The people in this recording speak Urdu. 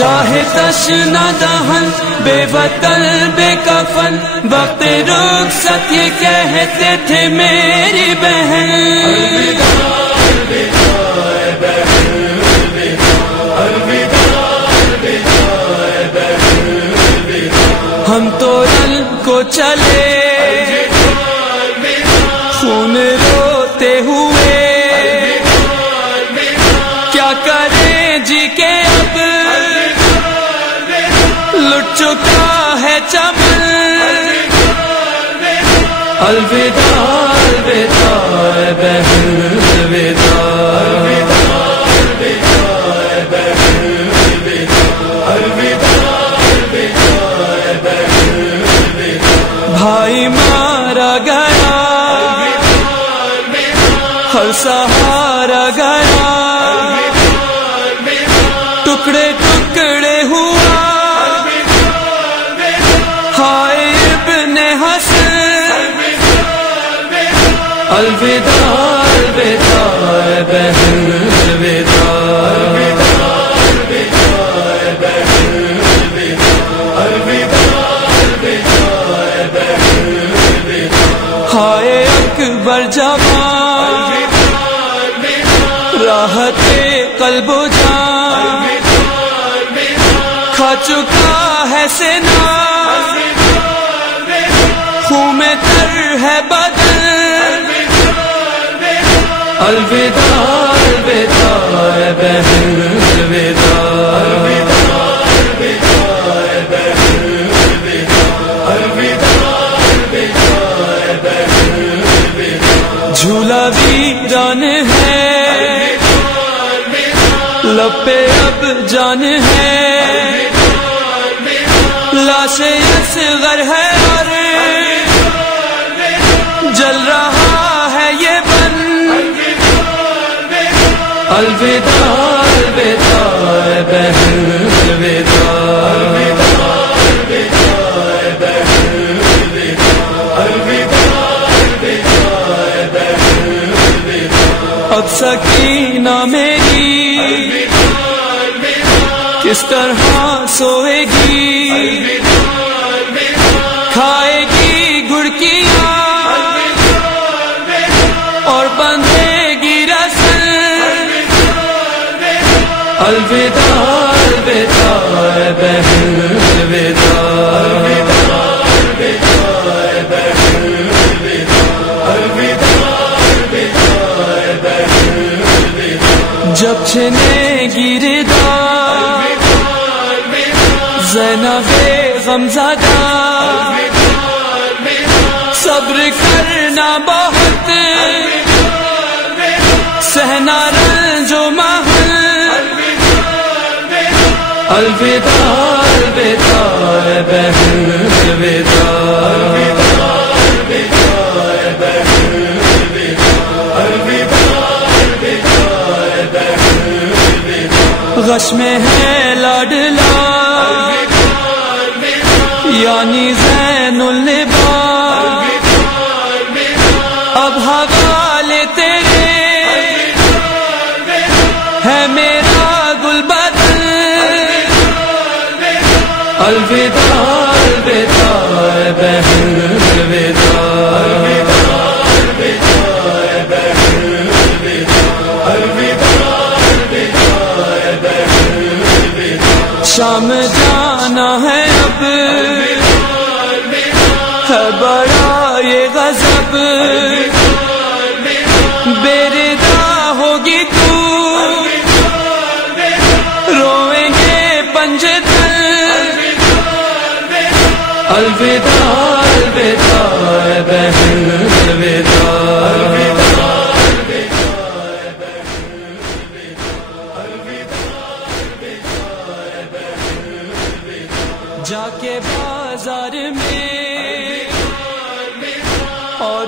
شاہ تشنہ دہن بے وطن بے کفن وقت رخصت یہ کہتے تھے میری بہن ہم تو رل کو چلے خون روتے ہوئے کیا کریں جی کے اب لٹ چکا ہے چمن الوداع الوداع بہن بھائی مارا گیا ہر سہارا گیا ٹکڑے ٹکڑے ہوا ہائے ابن حسن الوداع الوداع بہن ہائے اکبر جوان راحت قلب و جان کھا چکا ہے سینا خون میں تر ہے بدن الوداع الوداع بہن جھولا ویران ہے لب پہ اب جان ہے لاش اصغر ہے اور جل رہا ہے یہ بن الوداع الوداع بہن اب سکینہ میری کس طرح سوئے گی کھائے گی گڑکیاں اور بندھے گی رسل الوداع الوداع بہن جب چھنے گردا زینب غمزدہ صبر کرنا بہت سہنا رنج و محن الوداع الوداع بہن غش میں ہے لاڈلا یعنی زین اللباس اب حوالے تیرے ہے میرا گل بدن الوداع الوداع بہن شام جانا ہے اب ہے بڑا یہ غضب بےردا ہوگی تو روئیں گے پنجے تل الوداع الوداع بہن جا کے بازار میں اور